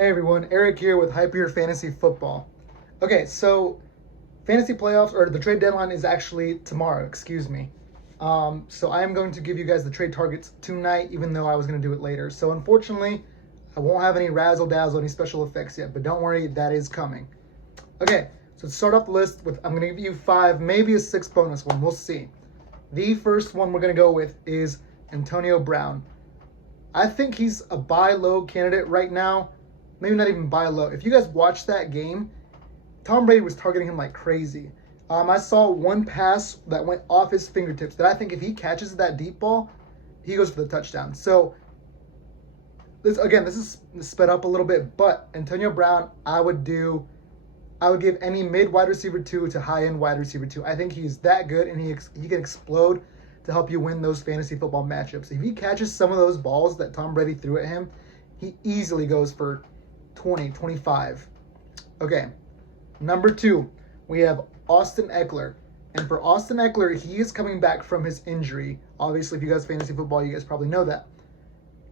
Hey everyone, Eric here with Hype Your Fantasy Football. Okay, so fantasy playoffs, or the trade deadline is actually tomorrow, excuse me. So I am going to give you guys the trade targets tonight, even though I was going to do it later. So unfortunately, I won't have any razzle-dazzle, any special effects yet, but don't worry, that is coming. Okay, so to start off the list with, I'm going to give you 5, maybe a 6 bonus one, we'll see. The first one we're going to go with is Antonio Brown. I think he's a buy low candidate right now. Maybe not even buy low. If you guys watched that game, Tom Brady was targeting him like crazy. I saw one pass that went off his fingertips that I think if he catches that deep ball, he goes for the touchdown. So, this is sped up a little bit, but Antonio Brown, I would give any mid wide receiver 2 to high end wide receiver 2. I think he's that good, and he can explode to help you win those fantasy football matchups. If he catches some of those balls that Tom Brady threw at him, he easily goes for 20, 25. Okay, number 2, we have Austin Ekeler. And for Austin Ekeler, he is coming back from his injury. Obviously, if you guys fantasy football, you guys probably know that.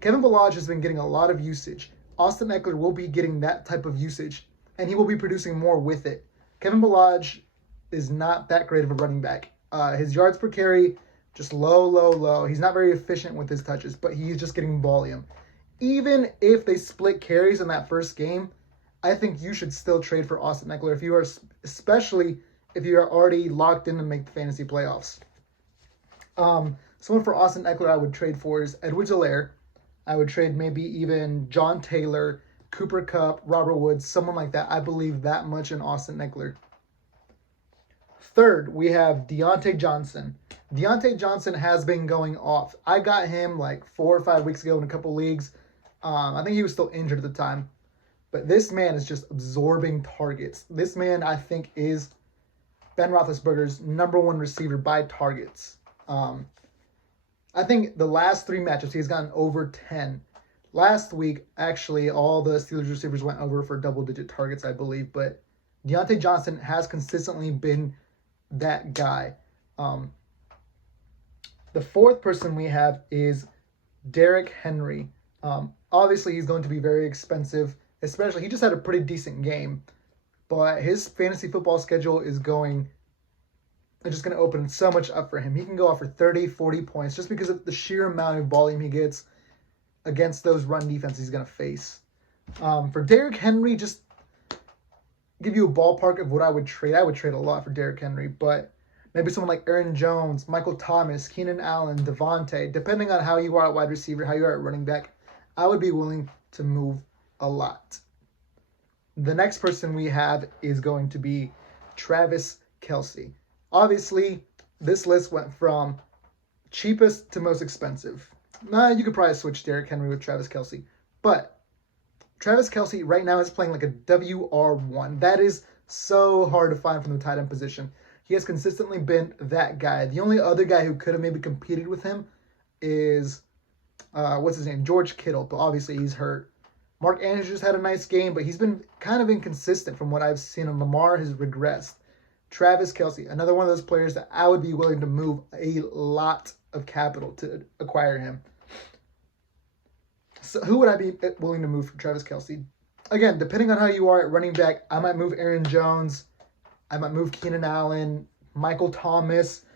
Kevin Ballage has been getting a lot of usage. Austin Ekeler will be getting that type of usage, and he will be producing more with it. Kevin Ballage is not that great of a running back. His yards per carry, just low. He's not very efficient with his touches, but he's just getting volume. Even if they split carries in that first game, I think you should still trade for Austin Ekeler especially if you are already locked in to make the fantasy playoffs. Someone for Austin Ekeler I would trade for is Edwards-Helaire. I would trade maybe even John Taylor, Cooper Kupp, Robert Woods, someone like that. I believe that much in Austin Ekeler. Third, we have Diontae Johnson. Diontae Johnson has been going off. I got him like 4 or 5 weeks ago in a couple leagues. I think he was still injured at the time. But this man is just absorbing targets. This man, I think, is Ben Roethlisberger's number 1 receiver by targets. I think the last 3 matchups, he's gotten over 10. Last week, actually, all the Steelers receivers went over for double-digit targets, I believe. But Diontae Johnson has consistently been that guy. The fourth person we have is Derrick Henry. Obviously, he's going to be very expensive, especially he just had a pretty decent game. But his fantasy football schedule is just going to open so much up for him. He can go off for 30, 40 points just because of the sheer amount of volume he gets against those run defenses he's going to face. For Derrick Henry, just give you a ballpark of what I would trade. I would trade a lot for Derrick Henry, but maybe someone like Aaron Jones, Michael Thomas, Keenan Allen, Devontae, depending on how you are at wide receiver, how you are at running back, I would be willing to move a lot. The next person we have is going to be Travis Kelce. Obviously, this list went from cheapest to most expensive. You could probably switch Derrick Henry with Travis Kelce, but Travis Kelce right now is playing like a WR1. That is so hard to find from the tight end position. He has consistently been that guy. The only other guy who could have maybe competed with him is, George Kittle, but obviously he's hurt. Mark Andrews had a nice game, but he's been kind of inconsistent from what I've seen, and Lamar has regressed. Travis Kelce, another one of those players that I would be willing to move a lot of capital to acquire him. So who would I be willing to move for Travis Kelce? Again, depending on how you are at running back, I might move Aaron Jones. I might move Keenan Allen, Michael Thomas,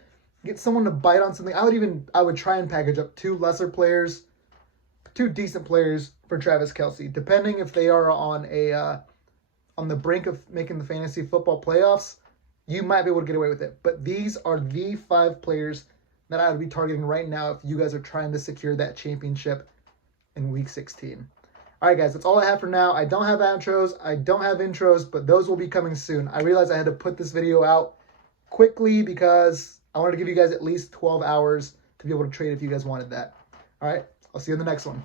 get someone to bite on something. I would try and package up 2 lesser players, 2 decent players for Travis Kelce, depending if they are on the brink of making the fantasy football playoffs. You might be able to get away with it. But these are the 5 players that I would be targeting right now if you guys are trying to secure that championship in Week 16. All right, guys, that's all I have for now. I don't have outros. I don't have intros, but those will be coming soon. I realized I had to put this video out quickly because I wanted to give you guys at least 12 hours to be able to trade if you guys wanted that. All right, I'll see you in the next one.